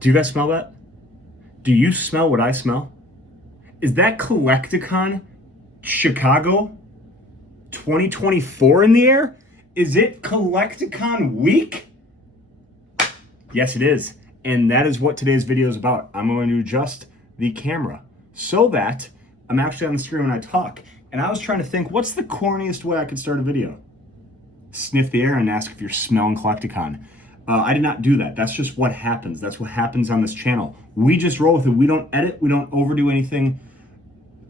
Do you guys smell that? Do you smell what I smell? Is that Collecticon Chicago 2024 in the air? Is it Collecticon week? Yes, it is. And that is what today's video is about. I'm going to adjust the camera so that I'm actually on the screen when I talk. And I was trying to think, what's the corniest way I could start a video? Sniff the air and ask if you're smelling Collecticon. I did not do that. That's just what happens. That's what happens on this channel. We just roll with it. We don't edit. We don't overdo anything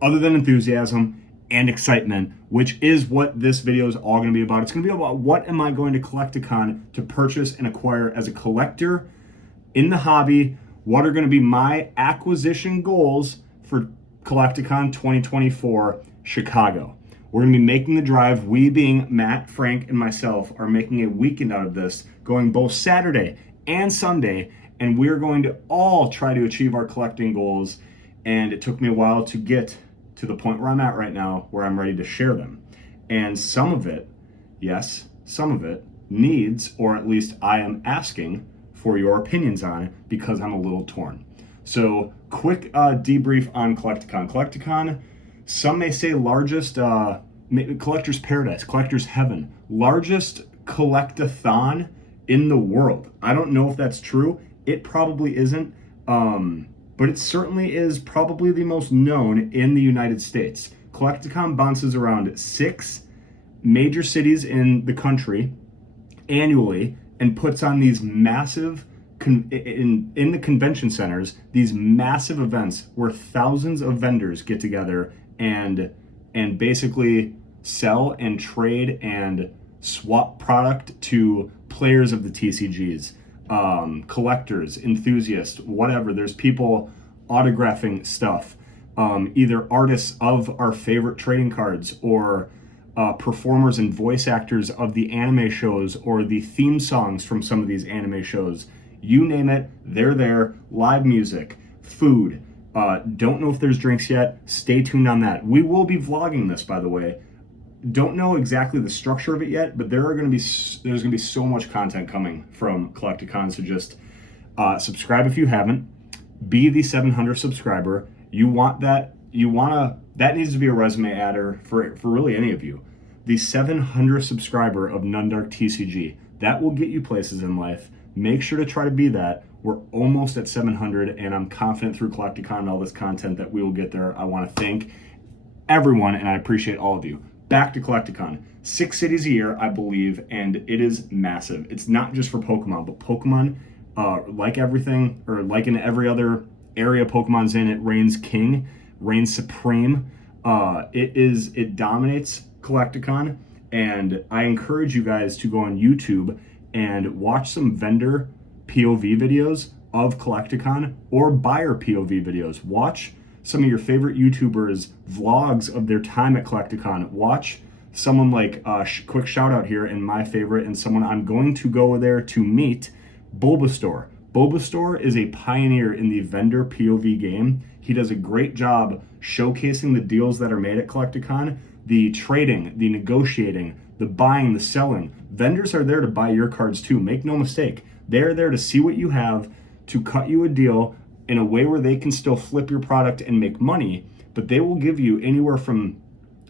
other than enthusiasm and excitement, which is what this video is all going to be about. It's going to be about what am I going to Collecticon to purchase and acquire as a collector in the hobby. What are going to be my acquisition goals for Collecticon 2024 Chicago? We're going to be making the drive. We, being Matt, Frank, and myself, are making a weekend out of this, going both Saturday and Sunday, and we're going to all try to achieve our collecting goals. And it took me a while to get to the point where I'm at right now, where I'm ready to share them. And some of it, yes, some of it needs, or at least I am asking for your opinions on it because I'm a little torn. So quick debrief on Collecticon. Collecticon, some may say largest, collector's paradise, collector's heaven, largest collectathon in the world. I don't know if that's true. It probably isn't, but it certainly is probably the most known in the United States. Collecticon bounces around 6 major cities in the country annually and puts on these massive, in the convention centers, these massive events where thousands of vendors get together and basically sell and trade and swap product to players of the TCGs, collectors, enthusiasts, whatever. There's people autographing stuff, either artists of our favorite trading cards or performers and voice actors of the anime shows or the theme songs from some of these anime shows. You name it, they're there. Live music, food. Don't know if there's drinks yet. Stay tuned on that. We will be vlogging this, by the way. Don't know exactly the structure of it yet, but there's going to be so much content coming from Collecticon. So just subscribe if you haven't. Be the 700 subscriber. You want that. That needs to be a resume adder for really any of you. The 700 subscriber of Nundark TCG. That will get you places in life. Make sure to try to be that. We're almost at 700, and I'm confident through Collecticon and all this content that we will get there. I want to thank everyone, and I appreciate all of you. Back to Collecticon. 6 cities a year, I believe, and it is massive. It's not just for Pokemon, but Pokemon, like everything, or like in every other area Pokemon's in, it reigns king, reigns supreme. It dominates Collecticon, and I encourage you guys to go on YouTube and watch some vendor POV videos of Collecticon or buyer POV videos. Watch some of your favorite YouTubers vlogs of their time at Collecticon. Watch someone like, quick shout out here, and my favorite, and someone I'm going to go there to meet, Bulbasaur. Bulbasaur is a pioneer in the vendor POV game. He does a great job showcasing the deals that are made at Collecticon, the trading, the negotiating, the buying, the selling. Vendors are there to buy your cards too. Make no mistake. They're there to see what you have, to cut you a deal in a way where they can still flip your product and make money, but they will give you anywhere from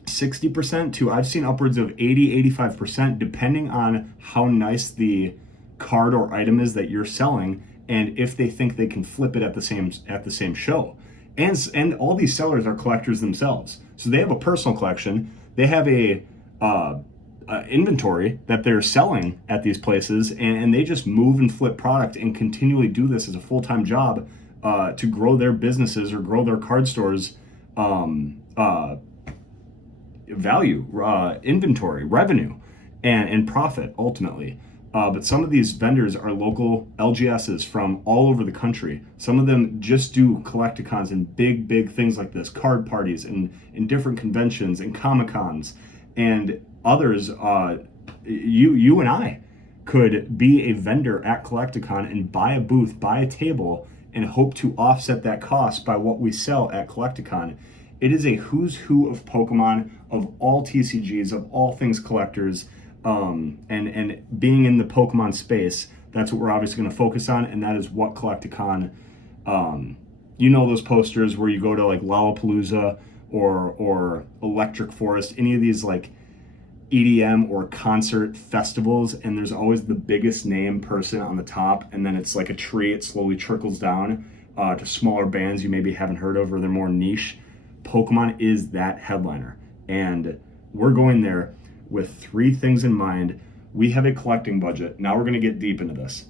60% to, I've seen upwards of 80-85%, depending on how nice the card or item is that you're selling, and if they think they can flip it at the same show. And all these sellers are collectors themselves, so they have a personal collection. They have a inventory that they're selling at these places, and they just move and flip product and continually do this as a full-time job to grow their businesses or grow their card stores value, inventory, revenue, and profit ultimately. But some of these vendors are local LGSs from all over the country. Some of them just do Collecticons and big things like this, card parties and in different conventions and Comic-Cons. And others, you and I could be a vendor at Collecticon and buy a booth, buy a table, and hope to offset that cost by what we sell at Collecticon. It is a who's who of Pokemon, of all TCGs, of all things collectors, and being in the Pokemon space, That's what we're obviously going to focus on, and that is what Collecticon, you know, those posters where you go to like Lollapalooza or Electric Forest, any of these like EDM or concert festivals, and there's always the biggest name person on the top, and then it's like a tree, it slowly trickles down to smaller bands you maybe haven't heard of or they're more niche. Pokemon is that headliner, and we're going there with three things in mind. We have a collecting budget. Now we're going to get deep into this.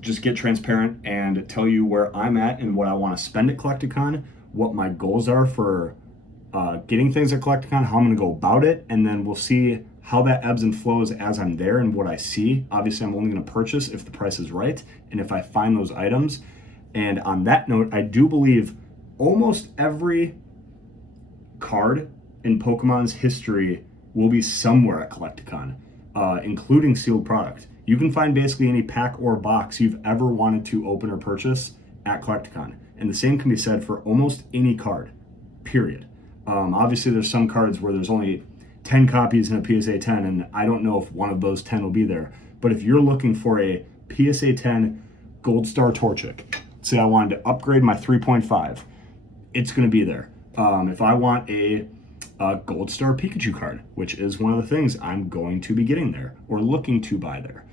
Just get transparent and tell you where I'm at and what I want to spend at Collecticon, what my goals are for getting things at Collecticon, how I'm going to go about it, and then we'll see how that ebbs and flows as I'm there and what I see. Obviously, I'm only going to purchase if the price is right and if I find those items. And on that note, I do believe almost every card in Pokemon's history will be somewhere at Collecticon, including sealed product. You can find basically any pack or box you've ever wanted to open or purchase at Collecticon. And the same can be said for almost any card, period. Obviously, there's some cards where there's only 10 copies in a PSA 10, and I don't know if one of those 10 will be there. But if you're looking for a PSA 10 Gold Star Torchic, say I wanted to upgrade my 3.5, it's going to be there. If I want a Gold Star Pikachu card, which is one of the things I'm going to be getting there or looking to buy there,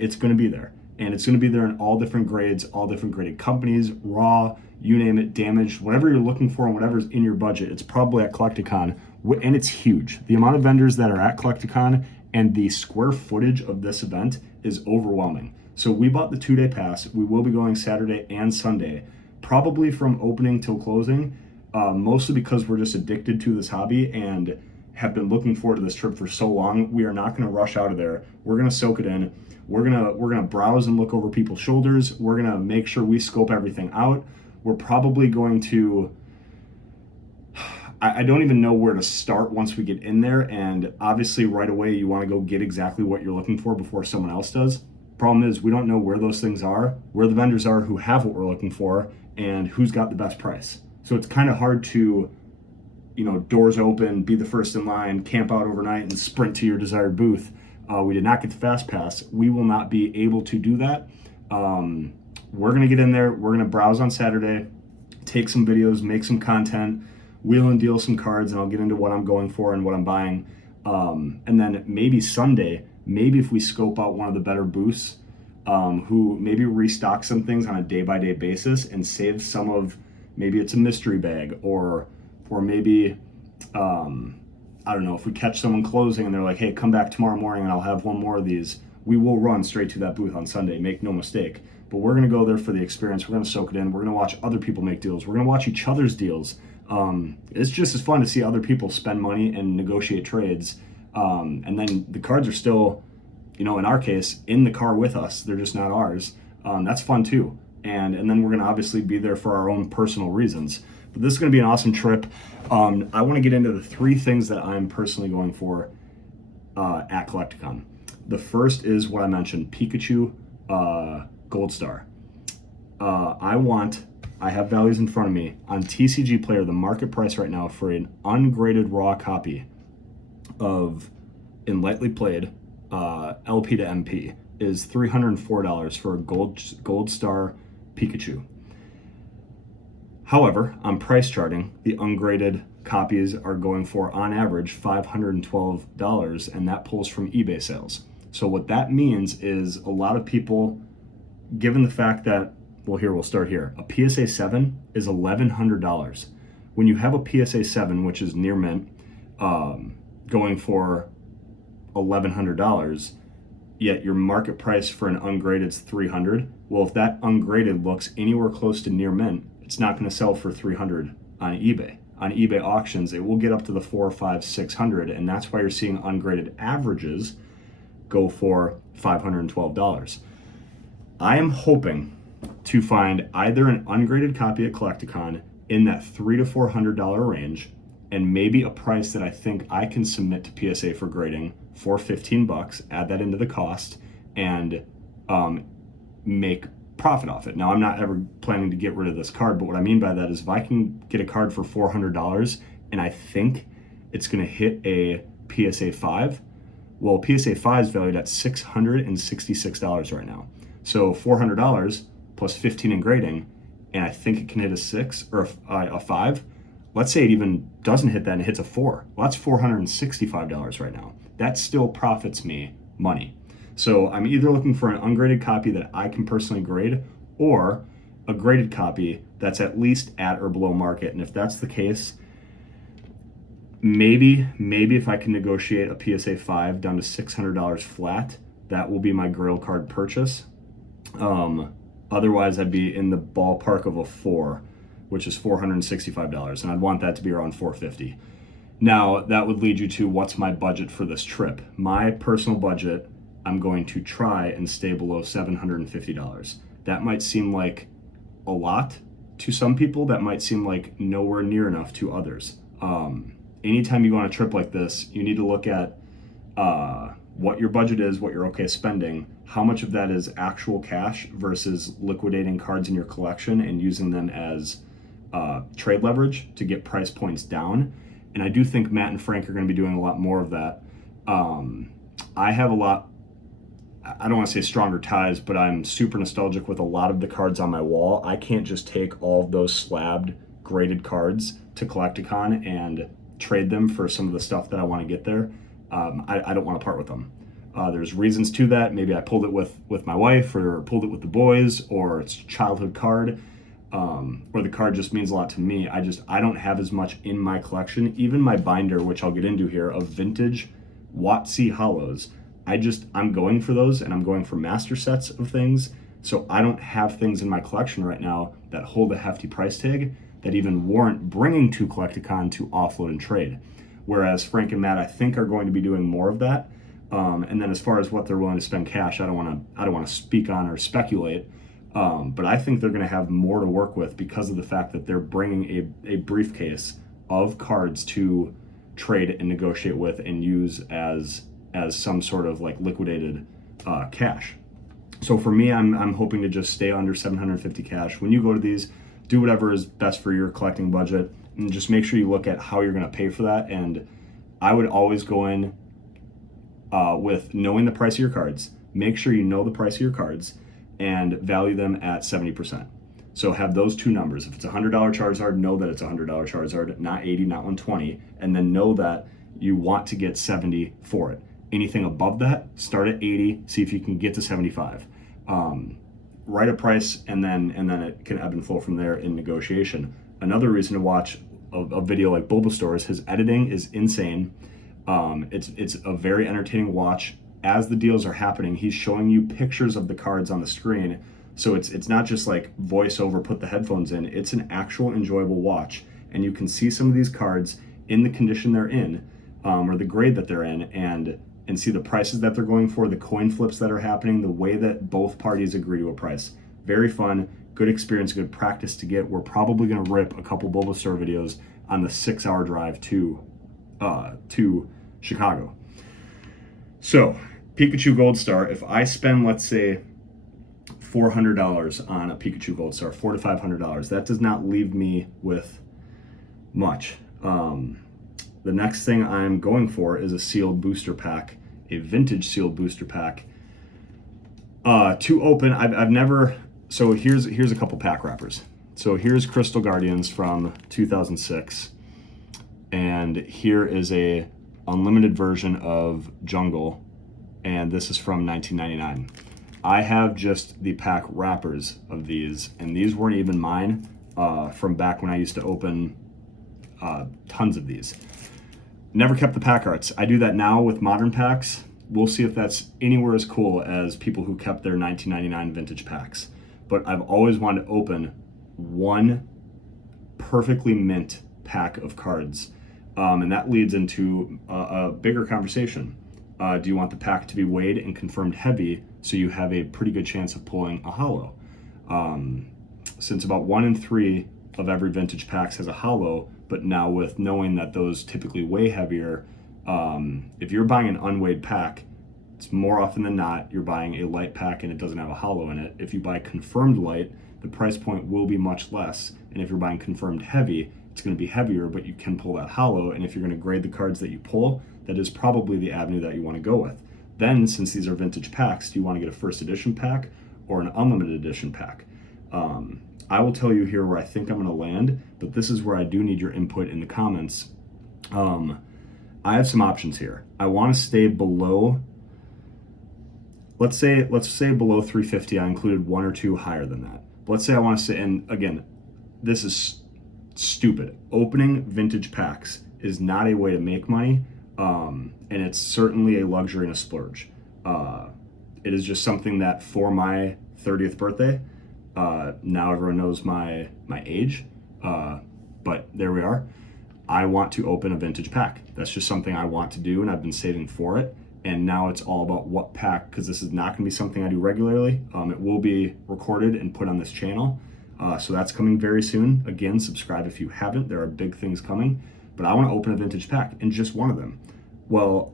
it's going to be there. And it's going to be there in all different grades, all different graded companies, raw, you name it, damaged, whatever you're looking for and whatever's in your budget, it's probably at Collecticon. And it's huge. The amount of vendors that are at Collecticon and the square footage of this event is overwhelming. So we bought the 2-day pass. We will be going Saturday and Sunday, probably from opening till closing, mostly because we're just addicted to this hobby and have been looking forward to this trip for so long. We are not going to rush out of there. We're going to soak it in. We're gonna browse and look over people's shoulders. We're gonna make sure we scope everything out. We're probably going to, I don't even know where to start once we get in there. And obviously right away you want to go get exactly what you're looking for before someone else does. Problem is we don't know where those things are, where the vendors are who have what we're looking for, and who's got the best price. So it's kind of hard to, you know, doors open, be the first in line, camp out overnight and sprint to your desired booth. We did not get the fast pass. We will not be able to do that. We're going to get in there. We're going to browse on Saturday, take some videos, make some content, wheel and deal some cards, and I'll get into what I'm going for and what I'm buying. And then maybe Sunday, maybe if we scope out one of the better booths, who maybe restock some things on a day-by-day basis and save some of, maybe it's a mystery bag or maybe, I don't know, if we catch someone closing and they're like, hey, come back tomorrow morning and I'll have one more of these, we will run straight to that booth on Sunday, make no mistake. But we're going to go there for the experience. We're going to soak it in. We're going to watch other people make deals. We're going to watch each other's deals. It's just as fun to see other people spend money and negotiate trades. And then the cards are still, you know, in our case, in the car with us. They're just not ours. That's fun too. And then we're going to obviously be there for our own personal reasons. But this is going to be an awesome trip. I want to get into the three things that I'm personally going for at Collecticon. The first is what I mentioned, Pikachu Gold Star. I have values in front of me. On TCG Player, the market price right now for an ungraded raw copy of In Lightly Played LP to MP is $304 for a Gold Star Pikachu. However, on price charting, the ungraded copies are going for, on average, $512, and that pulls from eBay sales. So what that means is a lot of people, given the fact that, well, here, we'll start here. A PSA 7 is $1,100. When you have a PSA 7, which is near mint, going for $1,100, yet your market price for an ungraded is $300. Well, if that ungraded looks anywhere close to near mint, it's not going to sell for $300 on eBay. On eBay auctions, it will get up to the $400, $500, $600, and that's why you're seeing ungraded averages go for $512. I am hoping to find either an ungraded copy at Collecticon in that $300 to $400 range, and maybe a price that I think I can submit to PSA for grading for $15, add that into the cost, and make profit off it. Now, I'm not ever planning to get rid of this card, but what I mean by that is if I can get a card for $400 and I think it's going to hit a PSA 5, Well, PSA 5 is valued at $666 right now. So $400 plus 15 in grading, and I think it can hit a 6 or a 5. Let's say it even doesn't hit that and it hits a 4. Well, that's $465 right now. That still profits me money. So I'm either looking for an ungraded copy that I can personally grade, or a graded copy that's at least at or below market. And if that's the case, maybe if I can negotiate a PSA 5 down to $600 flat, that will be my grail card purchase. Otherwise, I'd be in the ballpark of a 4, which is $465, and I'd want that to be around $450. Now, that would lead you to what's my budget for this trip. My personal budget, I'm going to try and stay below $750. That might seem like a lot to some people. That might seem like nowhere near enough to others. Anytime you go on a trip like this, you need to look at what your budget is, what you're okay spending, how much of that is actual cash versus liquidating cards in your collection and using them as trade leverage to get price points down. And I do think Matt and Frank are going to be doing a lot more of that. I have a lot, I don't want to say stronger ties, but I'm super nostalgic with a lot of the cards on my wall. I can't just take all of those slabbed, graded cards to Collecticon and trade them for some of the stuff that I want to get there. I don't want to part with them. There's reasons to that. Maybe I pulled it with my wife, or pulled it with the boys, or it's a childhood card, or the card just means a lot to me. I don't have as much in my collection. Even my binder, which I'll get into here, of vintage WotC hollows, I'm going for those, and I'm going for master sets of things. So I don't have things in my collection right now that hold a hefty price tag that even warrant bringing to Collecticon to offload and trade. Whereas Frank and Matt, I think, are going to be doing more of that. And then as far as what they're willing to spend cash, I don't want to speak on or speculate. But I think they're going to have more to work with because of the fact that they're bringing a briefcase of cards to trade and negotiate with and use as some sort of like liquidated cash. So for me, I'm hoping to just stay under 750 cash. When you go to these, do whatever is best for your collecting budget, and just make sure you look at how you're going to pay for that. And I would always go in with knowing the price of your cards. Make sure you know the price of your cards and value them at 70%. So have those two numbers. If it's a $100 Charizard, know that it's a $100 Charizard, not 80, not 120, and then know that you want to get 70 for it. Anything above that, start at 80, see if you can get to 75. Write a price, and then it can ebb and flow from there in negotiation. Another reason to watch a video like Bulbasaur is his editing is insane. It's a very entertaining watch. As the deals are happening, he's showing you pictures of the cards on the screen. So it's not just like voiceover, put the headphones in. It's an actual enjoyable watch. And you can see some of these cards in the condition they're in, or the grade that they're in, and see the prices that they're going for, the coin flips that are happening, the way that both parties agree to a price. Very fun, good experience, good practice to get. We're probably going to rip a couple Bulbasaur videos on the 6-hour drive to Chicago. So, Pikachu Gold Star, if I spend, let's say, $400 on a Pikachu Gold Star, $400 to $500, that does not leave me with much. The next thing I'm going for is a sealed booster pack, a vintage sealed booster pack. To open, I've never, so here's a couple pack wrappers. So here's Crystal Guardians from 2006, and here is a unlimited version of Jungle, and this is from 1999. I have just the pack wrappers of these, and these weren't even mine from back when I used to open tons of these. Never kept the pack arts. I do that now with modern packs. We'll see if that's anywhere as cool as people who kept their 1999 vintage packs. But I've always wanted to open one perfectly mint pack of cards. And that leads into a bigger conversation. Do you want the pack to be weighed and confirmed heavy so you have a pretty good chance of pulling a hollow? Since about 1 in 3 of every vintage packs has a hollow, but now with knowing that those typically weigh heavier, if you're buying an unweighed pack, it's more often than not you're buying a light pack and it doesn't have a hollow in it. If you buy confirmed light, the price point will be much less, and if you're buying confirmed heavy, it's going to be heavier, but you can pull that hollow. And if you're going to grade the cards that you pull, that is probably the avenue that you want to go with. Then, since these are vintage packs, do you want to get a first edition pack or an unlimited edition pack? I will tell you here where I think I'm going to land, but this is where I do need your input in the comments. I have some options here. I want to stay below, let's say below 350. I included one or two higher than that. But let's say I want to say, and again, this is stupid. Opening vintage packs is not a way to make money, and it's certainly a luxury and a splurge. It is just something that for my 30th birthday, now everyone knows my age, but there we are. I want to open a vintage pack. That's just something I want to do, and I've been saving for it. And now it's all about what pack, because this is not going to be something I do regularly. It will be recorded and put on this channel. So that's coming very soon. Again, subscribe if you haven't. There are big things coming. But I want to open a vintage pack, and just one of them. Well,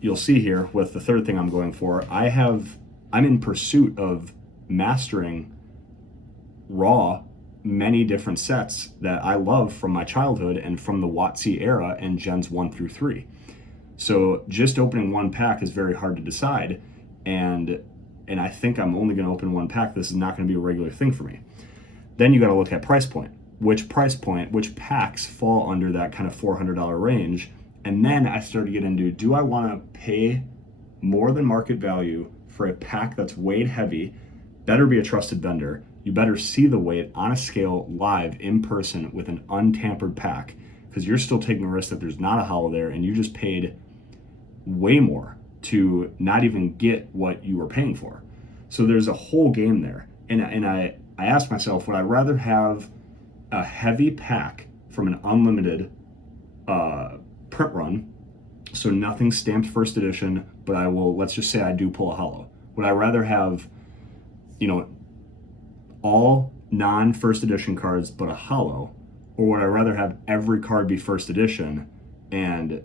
you'll see here with the third thing I'm going for, I'm in pursuit of mastering raw many different sets that I love from my childhood and from the WotC era and gens 1 through 3. So just opening one pack is very hard to decide, and I think I'm only going to open one pack. This is not going to be a regular thing for me. Then you got to look at price point. Which packs fall under that kind of $400 range? And then I started to get into, do I want to pay more than market value for a pack that's weighed heavy? Better be a trusted vendor. You better see the weight on a scale live in person with an untampered pack, because you're still taking a risk that there's not a hollow there, and you just paid way more to not even get what you were paying for. So there's a whole game there. And I asked myself, would I rather have a heavy pack from an unlimited print run, so nothing stamped first edition, but let's just say I do pull a hollow. Would I rather have, all non-first edition cards but a hollow, or would I rather have every card be first edition and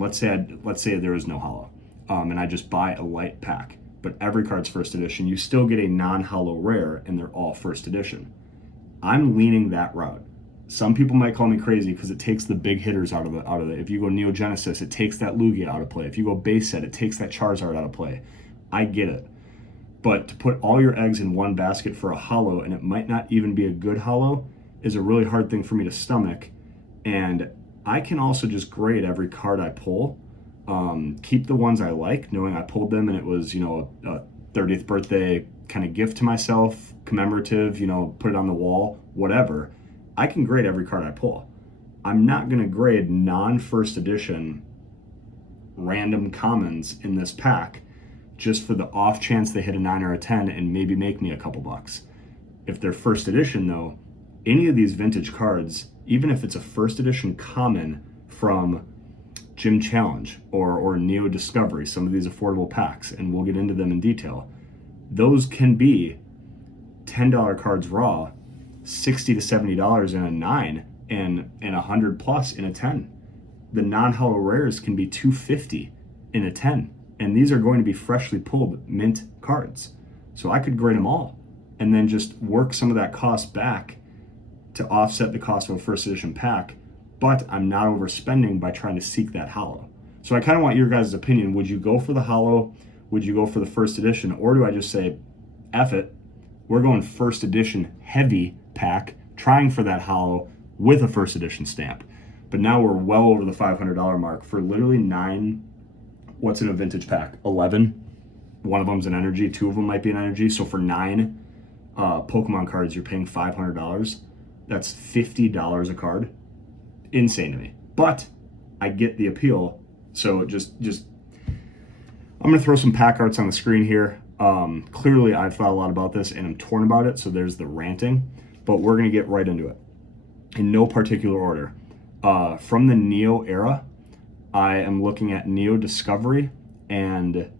let's say there is no hollow, and I just buy a light pack, but every card's first edition, you still get a non-hollow rare and they're all first edition. I'm leaning that route. Some people might call me crazy because it takes the big hitters out of it. If you go Neo Genesis, it takes that Lugia out of play. If you go base set, it takes that Charizard out of play. I get it. But to put all your eggs in one basket for a hollow, and it might not even be a good hollow, is a really hard thing for me to stomach. And I can also just grade every card I pull, keep the ones I like, knowing I pulled them and it was, a 30th birthday kind of gift to myself, commemorative, put it on the wall, whatever. I can grade every card I pull. I'm not going to grade non-first edition random commons in this pack just for the off chance they hit a 9 or a 10 and maybe make me a couple bucks. If they're first edition though, any of these vintage cards, even if it's a first edition common from Gym Challenge or Neo Discovery, some of these affordable packs, and we'll get into them in detail, those can be $10 cards raw, $60 to $70 in a 9, and $100 plus in a 10. The non-hollow rares can be $250 in a 10, and these are going to be freshly pulled mint cards. So I could grade them all and then just work some of that cost back to offset the cost of a first edition pack, but I'm not overspending by trying to seek that hollow. So I kind of want your guys' opinion. Would you go for the hollow? Would you go for the first edition? Or do I just say, F it, we're going first edition heavy pack, trying for that hollow with a first edition stamp? But now we're well over the $500 mark for literally 9, what's in a vintage pack? 11. One of them's an energy, 2 of them might be an energy. So for 9 Pokemon cards, you're paying $500. That's $50 a card. Insane to me. But I get the appeal. So just I'm going to throw some pack arts on the screen here. Clearly, I've thought a lot about this and I'm torn about it. So there's the ranting. But we're going to get right into it in no particular order. From the Neo era, I am looking at Neo Discovery and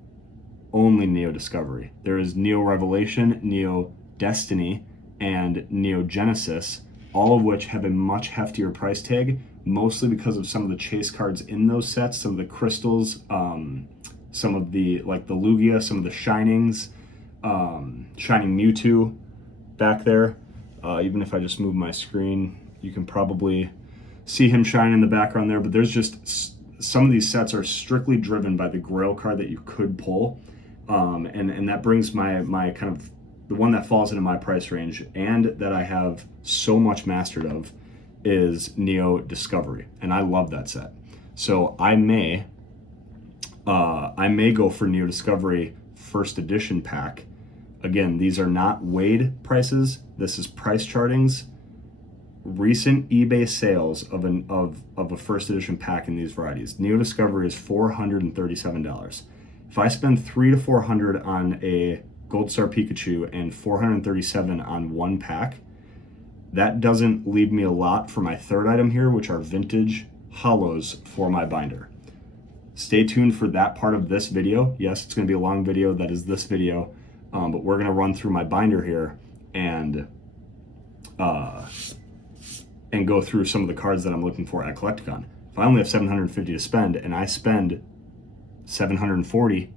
only Neo Discovery. There is Neo Revelation, Neo Destiny, and Neo Genesis, all of which have a much heftier price tag, mostly because of some of the chase cards in those sets, some of the crystals, some of the, like the Lugia, some of the Shinings, Shining Mewtwo back there. Even if I just move my screen, You can probably see him shine in the background there, but there's just some of these sets are strictly driven by the Grail card that you could pull. And that brings my kind of the one that falls into my price range and that I have so much mastered of is Neo Discovery, and I love that set. So I may go for Neo Discovery first edition pack. Again, these are not weighed prices. This is price chartings, recent eBay sales of a first edition pack in these varieties. Neo Discovery is $437. If I spend $300 to $400 on a Gold Star Pikachu and $437 on one pack, that doesn't leave me a lot for my third item here, which are vintage hollows for my binder. Stay tuned for that part of this video. Yes, it's going to be a long video. That is this video. But we're going to run through my binder here and go through some of the cards that I'm looking for at Collecticon. If I only have $750 to spend and I spend $740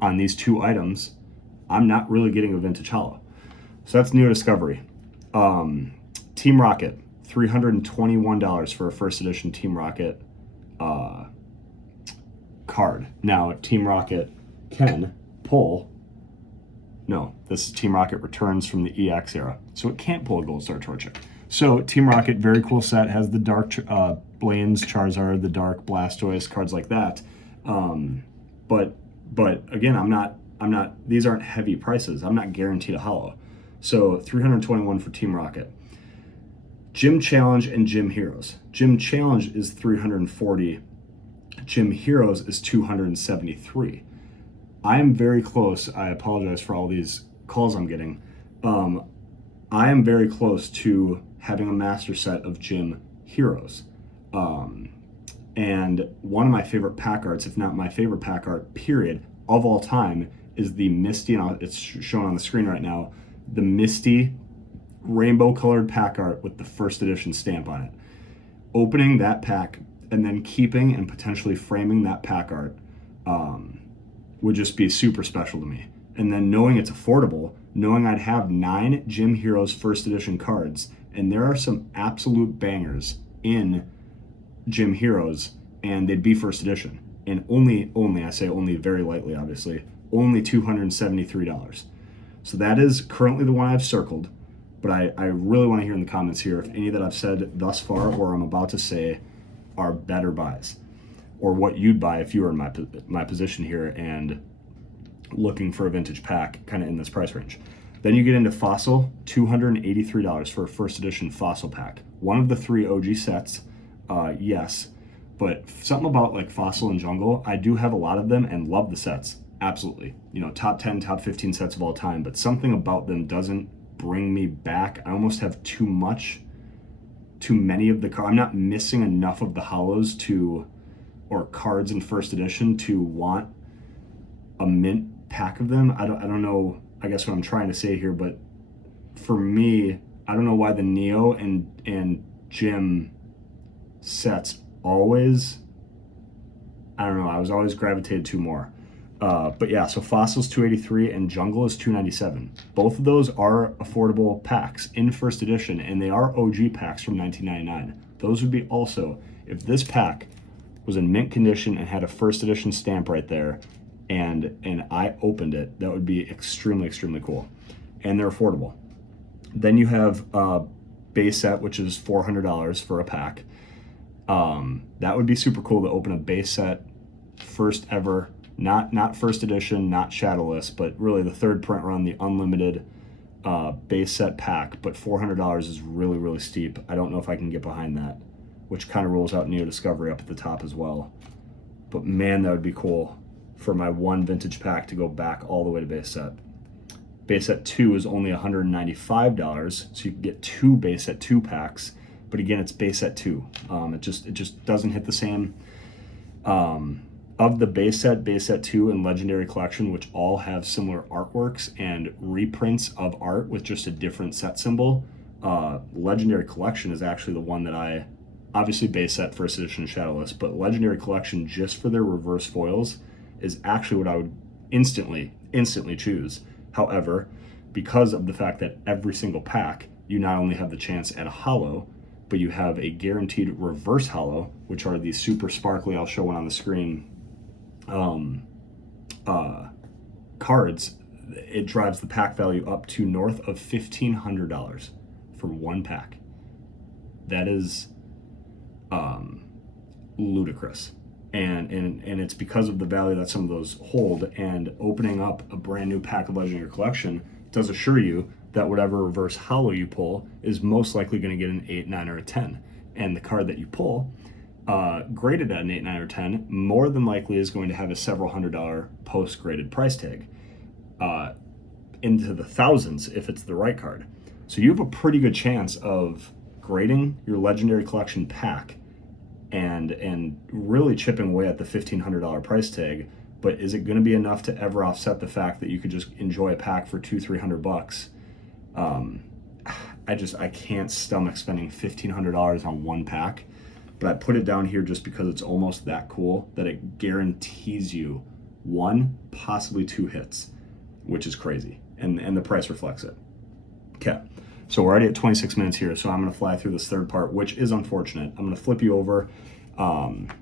on these two items, I'm not really getting a vintage hollow. So that's Neo Discovery. Team Rocket, $321 for a first edition Team Rocket card. Now, Team Rocket can pull. No, this is Team Rocket Returns from the EX era, so it can't pull a Gold Star Torchic. So Team Rocket, very cool set, has the dark Blaine's Charizard, the dark Blastoise, cards like that. But again, I'm not. These aren't heavy prices. I'm not guaranteed a hollow. So $321 for Team Rocket. Gym Challenge and Gym Heroes. Gym Challenge is $340. Gym Heroes is $273. I am very close. I apologize for all these calls I'm getting. I am very close to having a master set of Gym Heroes. And one of my favorite pack arts, if not my favorite pack art, period, of all time, is the Misty, and it's shown on the screen right now, the Misty rainbow colored pack art with the first edition stamp on it. Opening that pack and then keeping and potentially framing that pack art would just be super special to me. And then knowing it's affordable, knowing I'd have 9 Gym Heroes first edition cards, and there are some absolute bangers in Gym Heroes, and they'd be first edition. And only, I say only very lightly, obviously, only $273. So that is currently the one I've circled, but I really want to hear in the comments here if any that I've said thus far or I'm about to say are better buys, or what you'd buy if you were in my position here and looking for a vintage pack kind of in this price range. Then you get into Fossil, $283 for a first edition Fossil pack. One of the 3 OG sets, yes, but something about like Fossil and Jungle, I do have a lot of them and love the sets, absolutely. You know, top 10, top 15 sets of all time, but something about them doesn't bring me back. I almost have too many of the cards. I'm not missing enough of the hollows or cards in first edition to want a mint pack of them. I don't know, I guess what I'm trying to say here, but for me, I don't know why the Neo and Gym sets always, I don't know, I was always gravitated to more. But yeah, so Fossil's $283 and Jungle is $297. Both of those are affordable packs in first edition, and they are OG packs from 1999. Those would be also, if this pack was in mint condition and had a first edition stamp right there, and I opened it, that would be extremely, extremely cool. And they're affordable. Then you have base set, which is $400 for a pack. That would be super cool to open a base set, first ever, not first edition, not shadowless, but really the third print run, the unlimited base set pack. But $400 is really, really steep. I don't know if I can get behind that, which kind of rules out Neo Discovery up at the top as well. But man, that would be cool for my one vintage pack to go back all the way to base set. Base set 2 is only $195, so you can get 2 base set 2 packs. But again, it's base set 2. It just doesn't hit the same. Of the base set 2, and Legendary Collection, which all have similar artworks and reprints of art with just a different set symbol, Legendary Collection is actually the one that I, obviously base set, first edition, shadowless, but Legendary Collection just for their reverse foils is actually what I would instantly choose. However, because of the fact that every single pack, you not only have the chance at a hollow, but you have a guaranteed reverse hollow, which are these super sparkly, I'll show one on the screen, cards. It drives the pack value up to north of $1,500 for one pack. That is ludicrous. And it's because of the value that some of those hold, and opening up a brand new pack of Legendary Collection does assure you that whatever reverse hollow you pull is most likely going to get an 8, 9, or a 10. And the card that you pull, graded at an 8, 9, or 10, more than likely is going to have a several $100 post-graded price tag, into the thousands if it's the right card. So you have a pretty good chance of grading your Legendary Collection pack and really chipping away at the $1,500 price tag. But is it going to be enough to ever offset the fact that you could just enjoy a pack for $200-300? I can't stomach spending $1,500 on one pack. But I put it down here just because it's almost that cool that it guarantees you 1, possibly 2 hits, which is crazy, and the price reflects it. Okay, so we're already at 26 minutes here, so I'm going to fly through this third part, which is unfortunate. I'm going to flip you over and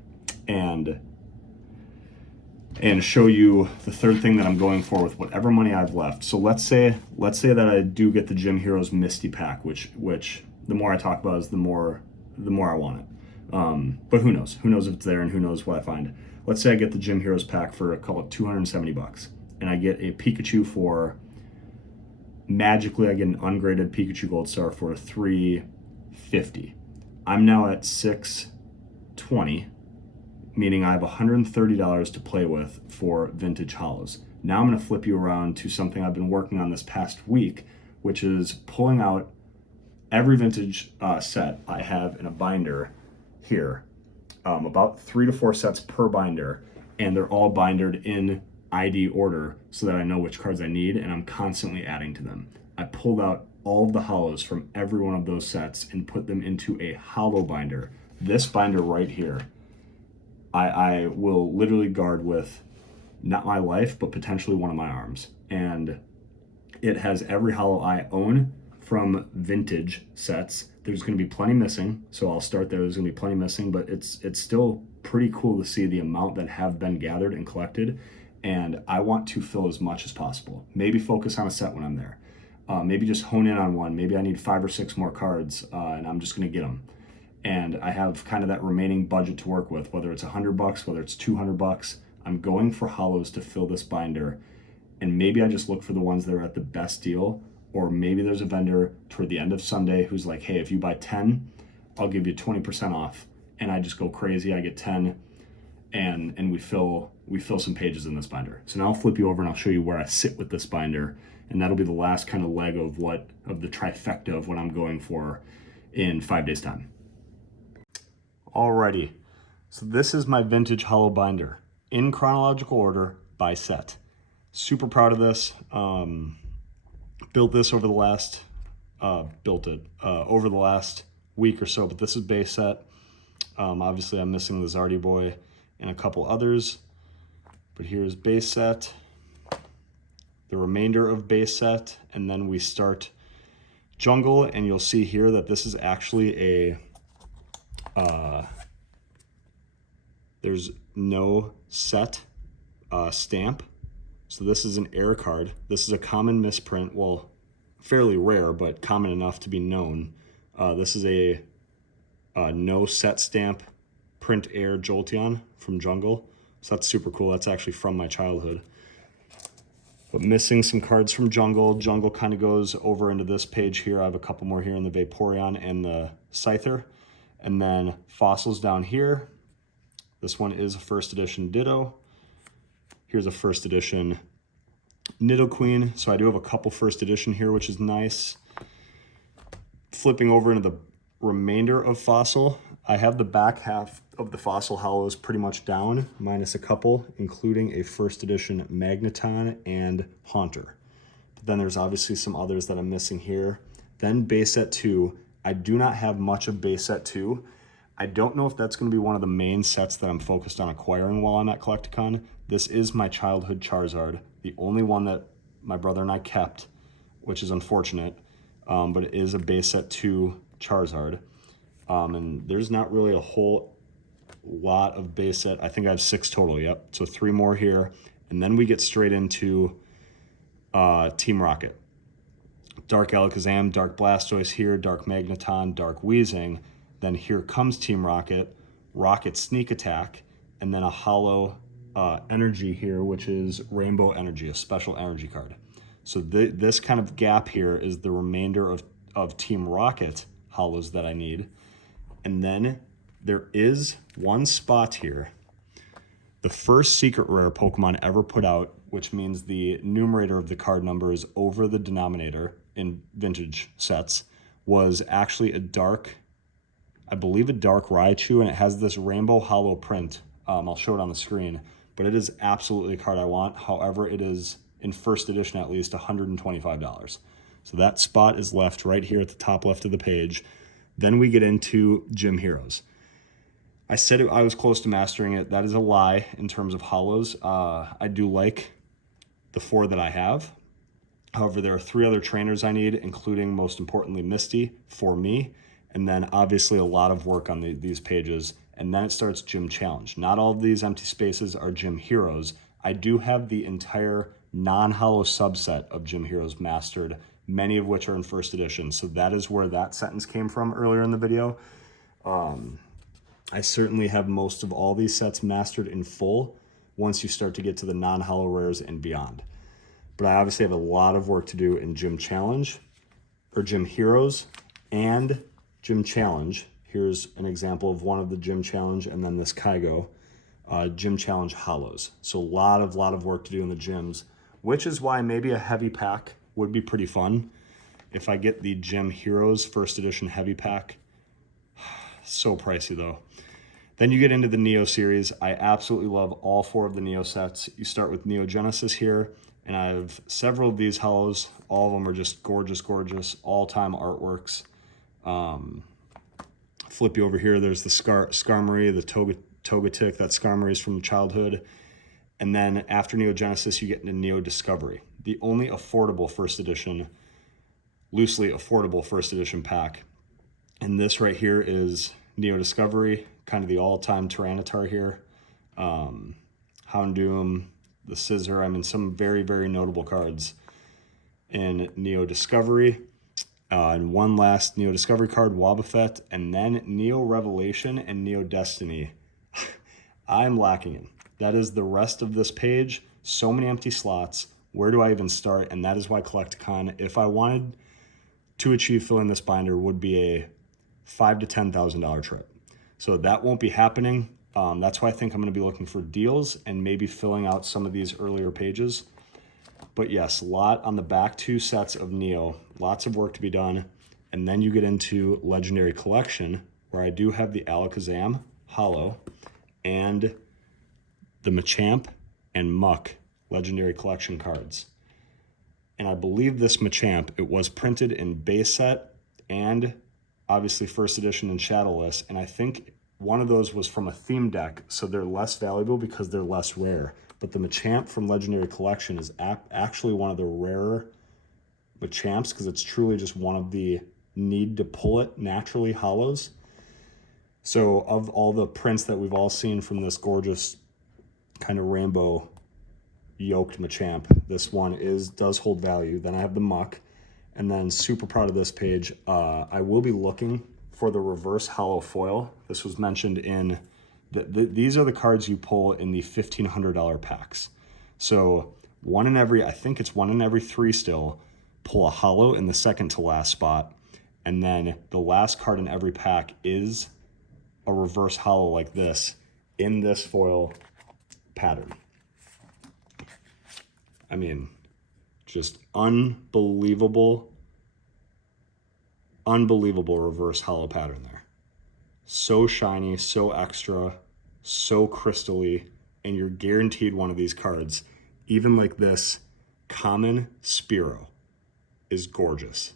show you the third thing that I'm going for with whatever money I've left. So let's say that I do get the Gym Heroes Misty pack, which the more I talk about is the more I want it. But who knows? Who knows if it's there, and who knows what I find. Let's say I get the Gym Heroes pack for, call it $270, and I get a Pikachu for, magically I get an ungraded Pikachu Gold Star for $350. I'm now at $620, meaning I have $130 to play with for vintage hollows. Now I'm going to flip you around to something I've been working on this past week, which is pulling out every vintage set I have in a binder here, about 3 to 4 sets per binder, and they're all bindered in ID order so that I know which cards I need, and I'm constantly adding to them. I pulled out all of the hollows from every one of those sets and put them into a hollow binder. This binder right here, I will literally guard with not my life, but potentially one of my arms. And it has every hollow I own from vintage sets. There's going to be plenty missing, so I'll start there. There's going to be plenty missing, but it's still pretty cool to see the amount that have been gathered and collected, and I want to fill as much as possible. Maybe focus on a set when I'm there. Maybe just hone in on one. Maybe I need 5 or 6 more cards, and I'm just going to get them. And I have kind of that remaining budget to work with, whether it's $100, whether it's $200. I'm going for hollows to fill this binder, and maybe I just look for the ones that are at the best deal. Or maybe there's a vendor toward the end of Sunday who's like, hey, if you buy 10, I'll give you 20% off. And I just go crazy. I get 10, and we fill some pages in this binder. So now I'll flip you over and I'll show you where I sit with this binder. And that'll be the last kind of leg of the trifecta of what I'm going for in 5 days' time. Alrighty. So this is my vintage hollow binder in chronological order by set. Super proud of this. Built this over the last week or so, but this is base set. Obviously I'm missing the Zardy Boy and a couple others, but here's base set, the remainder of base set, and then we start jungle, and you'll see here that this is actually a there's no set stamp. So this is an error card. This is a common misprint, well, fairly rare, but common enough to be known. This is a no set stamp print air Jolteon from Jungle. So that's super cool. That's actually from my childhood. But missing some cards from Jungle. Jungle kind of goes over into this page here. I have a couple more here in the Vaporeon and the Scyther. And then fossils down here. This one is a first edition Ditto. Here's a first edition Nidoqueen. So I do have a couple first edition here, which is nice. Flipping over into the remainder of Fossil, I have the back half of the Fossil hollows pretty much down, minus a couple, including a first edition Magneton and Haunter. But then there's obviously some others that I'm missing here. Then base set 2. I do not have much of base set 2. I don't know if that's going to be one of the main sets that I'm focused on acquiring while I'm at Collecticon. This is my childhood Charizard, the only one that my brother and I kept, which is unfortunate, but it is a base set 2 Charizard. And there's not really a whole lot of base set. I think I have 6 total, yep. So 3 more here. And then we get straight into Team Rocket. Dark Alakazam, Dark Blastoise here, Dark Magneton, Dark Weezing. Then here comes Team Rocket, Rocket Sneak Attack, and then a hollow energy here, which is Rainbow Energy, a special energy card. So this kind of gap here is the remainder of Team Rocket hollows that I need. And then there is one spot here, the first secret rare Pokemon ever put out, which means the numerator of the card number is over the denominator in vintage sets, was actually a dark, I believe a dark Raichu, and it has this rainbow hollow print. I'll show it on the screen, but it is absolutely a card I want. However, it is, in first edition at least, $125. So that spot is left right here at the top left of the page. Then we get into Gym Heroes. I said I was close to mastering it. That is a lie in terms of hollows. I do like the 4 that I have. However, there are 3 other trainers I need, including, most importantly, Misty for me. And then obviously a lot of work on these pages. And then it starts Gym Challenge. Not all of these empty spaces are Gym Heroes. I do have the entire non-hollow subset of Gym Heroes mastered, many of which are in first edition. So that is where that sentence came from earlier in the video. I certainly have most of all these sets mastered in full once you start to get to the non-hollow rares and beyond. But I obviously have a lot of work to do in Gym Challenge, or Gym Heroes, and Gym Challenge. Here's an example of one of the Gym Challenge, and then this Kygo, Gym Challenge Hollows. So a lot of work to do in the gyms, which is why maybe a heavy pack would be pretty fun. If I get the Gym Heroes first edition heavy pack, so pricey though. Then you get into the Neo series. I absolutely love all 4 of the Neo sets. You start with Neo Genesis here, and I have several of these hollows. All of them are just gorgeous, gorgeous, all-time artworks. Flip you over here, there's the Skarmory, the Togetic, that Skarmory is from childhood. And then after Neo Genesis, you get into Neo Discovery, the only affordable first edition, loosely affordable first edition pack. And this right here is Neo Discovery, kind of the all-time Tyranitar here. Houndoom, the Scizor, I mean, some very, very notable cards in Neo Discovery. And one last Neo Discovery card, Wobbuffet, and then Neo Revelation and Neo Destiny. I'm lacking in. That is the rest of this page. So many empty slots. Where do I even start? And that is why Collecticon, if I wanted to achieve filling this binder, would be a $5,000 to $10,000 trip. So that won't be happening. That's why I think I'm going to be looking for deals and maybe filling out some of these earlier pages. But yes, a lot on the back 2 sets of Neo, lots of work to be done. And then you get into Legendary Collection, where I do have the Alakazam Hollow and the Machamp and Muck Legendary Collection cards. And I believe this Machamp, it was printed in base set and obviously first edition and shadowless. And I think one of those was from a theme deck, so they're less valuable because they're less rare. But the Machamp from Legendary Collection is actually one of the rarer Machamps because it's truly just one of the need to pull it naturally hollows. So of all the prints that we've all seen from this gorgeous kind of rainbow yoked Machamp, this one does hold value. Then I have the Muck, and then super proud of this page. I will be looking for the reverse hollow foil. This was mentioned in these are the cards you pull in the $1,500 packs. So I think it's 1 in every 3 still, pull a hollow in the second to last spot. And then the last card in every pack is a reverse hollow like this in this foil pattern. I mean, just unbelievable reverse hollow pattern there. So shiny, so extra, so crystally, and you're guaranteed one of these cards. Even like this common Spearow is gorgeous.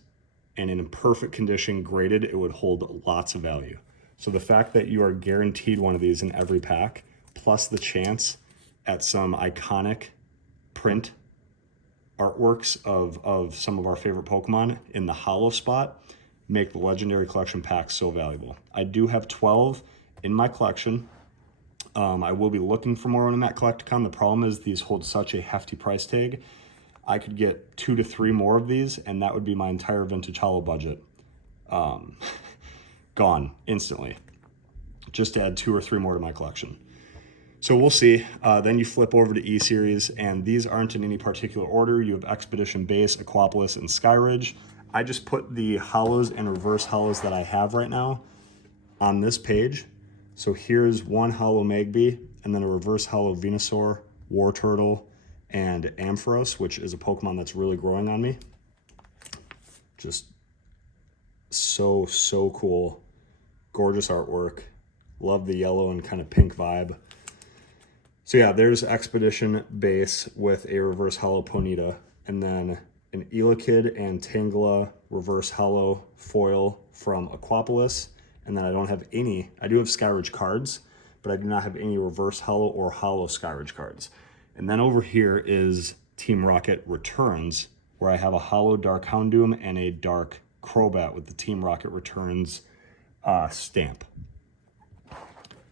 And in perfect condition, graded, it would hold lots of value. So the fact that you are guaranteed one of these in every pack, plus the chance at some iconic print artworks of some of our favorite Pokemon in the hollow spot, make the Legendary Collection packs so valuable. I do have 12 in my collection. I will be looking for more when I'm at Collecticon. The problem is these hold such a hefty price tag. I could get 2 to 3 more of these, and that would be my entire Vintage Hollow budget. Gone instantly. Just to add 2 or 3 more to my collection. So we'll see. Then you flip over to E-Series, and these aren't in any particular order. You have Expedition Base, Aquapolis, and Skyridge. I just put the hollows and reverse hollows that I have right now on this page. So here's one hollow Magby, and then a reverse hollow Venusaur, War Turtle, and Ampharos, which is a Pokemon that's really growing on me. Just so cool. Gorgeous artwork. Love the yellow and kind of pink vibe. So yeah, there's Expedition Base with a reverse hollow Ponyta, and then an Elekid and Tangela reverse hollow foil from Aquapolis. And then I don't have any, I do have Skyridge cards, but I do not have any reverse hollow or hollow Skyridge cards. And then over here is Team Rocket Returns, where I have a hollow Dark Houndoom and a Dark Crobat with the Team Rocket Returns stamp.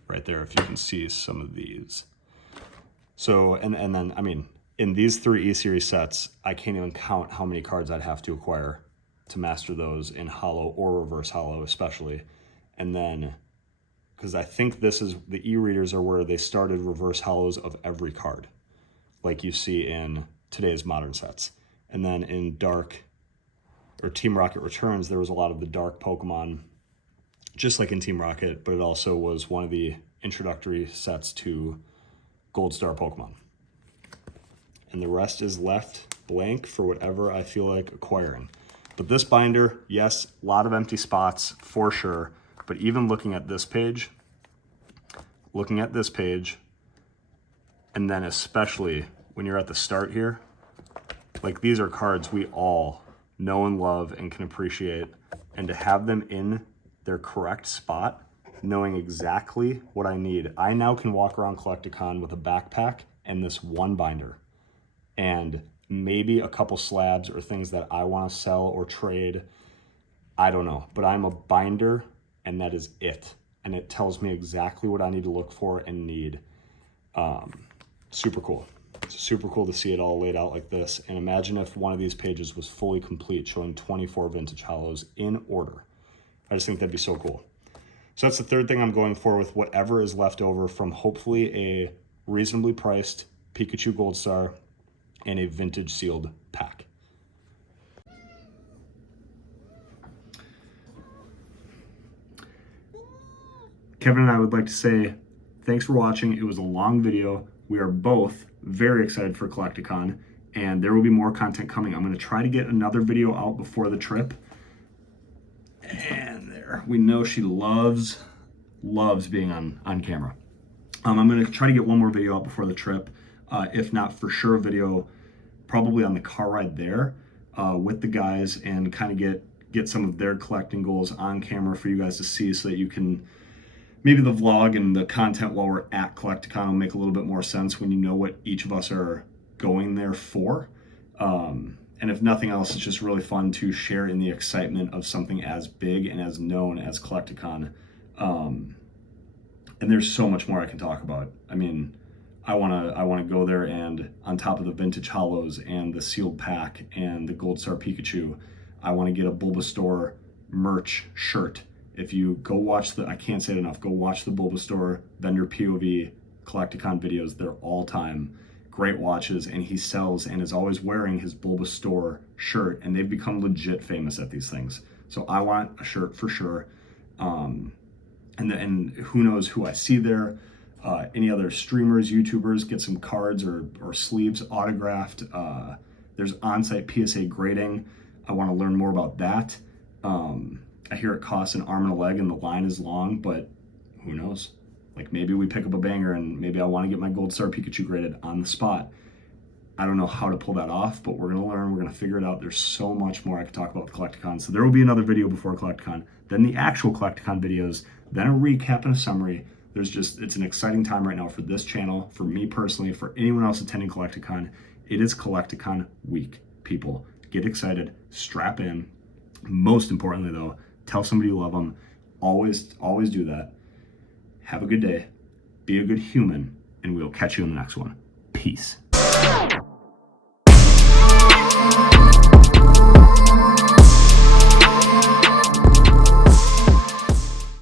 Right there, if you can see some of these. So, and then, I mean, in these 3 E-Series sets, I can't even count how many cards I'd have to acquire to master those in hollow or reverse hollow especially. And then, because I think this is, the e-readers are where they started reverse hollows of every card, like you see in today's modern sets. And then in Dark, or Team Rocket Returns, there was a lot of the Dark Pokemon, just like in Team Rocket, but it also was one of the introductory sets to Gold Star Pokemon. And the rest is left blank for whatever I feel like acquiring. But this binder, yes, a lot of empty spots for sure. But even looking at this page, and then especially when you're at the start here, like these are cards we all know and love and can appreciate, and to have them in their correct spot, knowing exactly what I need. I now can walk around Collecticon with a backpack and this one binder, and maybe a couple slabs or things that I want to sell or trade. I don't know, but I'm a binder, and that is it. And it tells me exactly what I need to look for and need. Super cool. It's super cool to see it all laid out like this. And imagine if one of these pages was fully complete, showing 24 vintage hollows in order. I just think that'd be so cool. So that's the third thing I'm going for with whatever is left over from hopefully a reasonably priced Pikachu Gold Star and a vintage sealed pack. Kevin and I would like to say thanks for watching. It was a long video. We are both very excited for Collecticon, and there will be more content coming. I'm going to try to get another video out before the trip. And there, we know she loves being on camera. I'm going to try to get one more video out before the trip. If not, for sure a video probably on the car ride there with the guys, and kind of get some of their collecting goals on camera for you guys to see, so that you can, maybe the vlog and the content while we're at Collecticon will make a little bit more sense when you know what each of us are going there for. And if nothing else, it's just really fun to share in the excitement of something as big and as known as Collecticon. And there's so much more I can talk about. I mean, I wanna go there, and on top of the vintage hollows and the sealed pack and the Gold Star Pikachu, I want to get a Bulbasaur merch shirt. If you go watch I can't say it enough, go watch the Bulbasaur vendor POV Collecticon videos. They're all time great watches, and he sells and is always wearing his Bulbasaur shirt, and they've become legit famous at these things. So I want a shirt for sure. And who knows who I see there. Any other streamers, YouTubers, get some cards or sleeves autographed. There's on-site PSA grading. I want to learn more about that. I hear it costs an arm and a leg and the line is long, but who knows? Like, maybe we pick up a banger, and maybe I want to get my Gold Star Pikachu graded on the spot. I don't know how to pull that off, but we're going to learn. We're going to figure it out. There's so much more I could talk about with Collecticon. So there will be another video before Collecticon, then the actual Collecticon videos, then a recap and a summary. It's an exciting time right now for this channel, for me personally, for anyone else attending Collecticon. It is Collecticon week, people. Get excited, strap in. Most importantly though, tell somebody you love them. Always do that. Have a good day. Be a good human, and we'll catch you in the next one. Peace.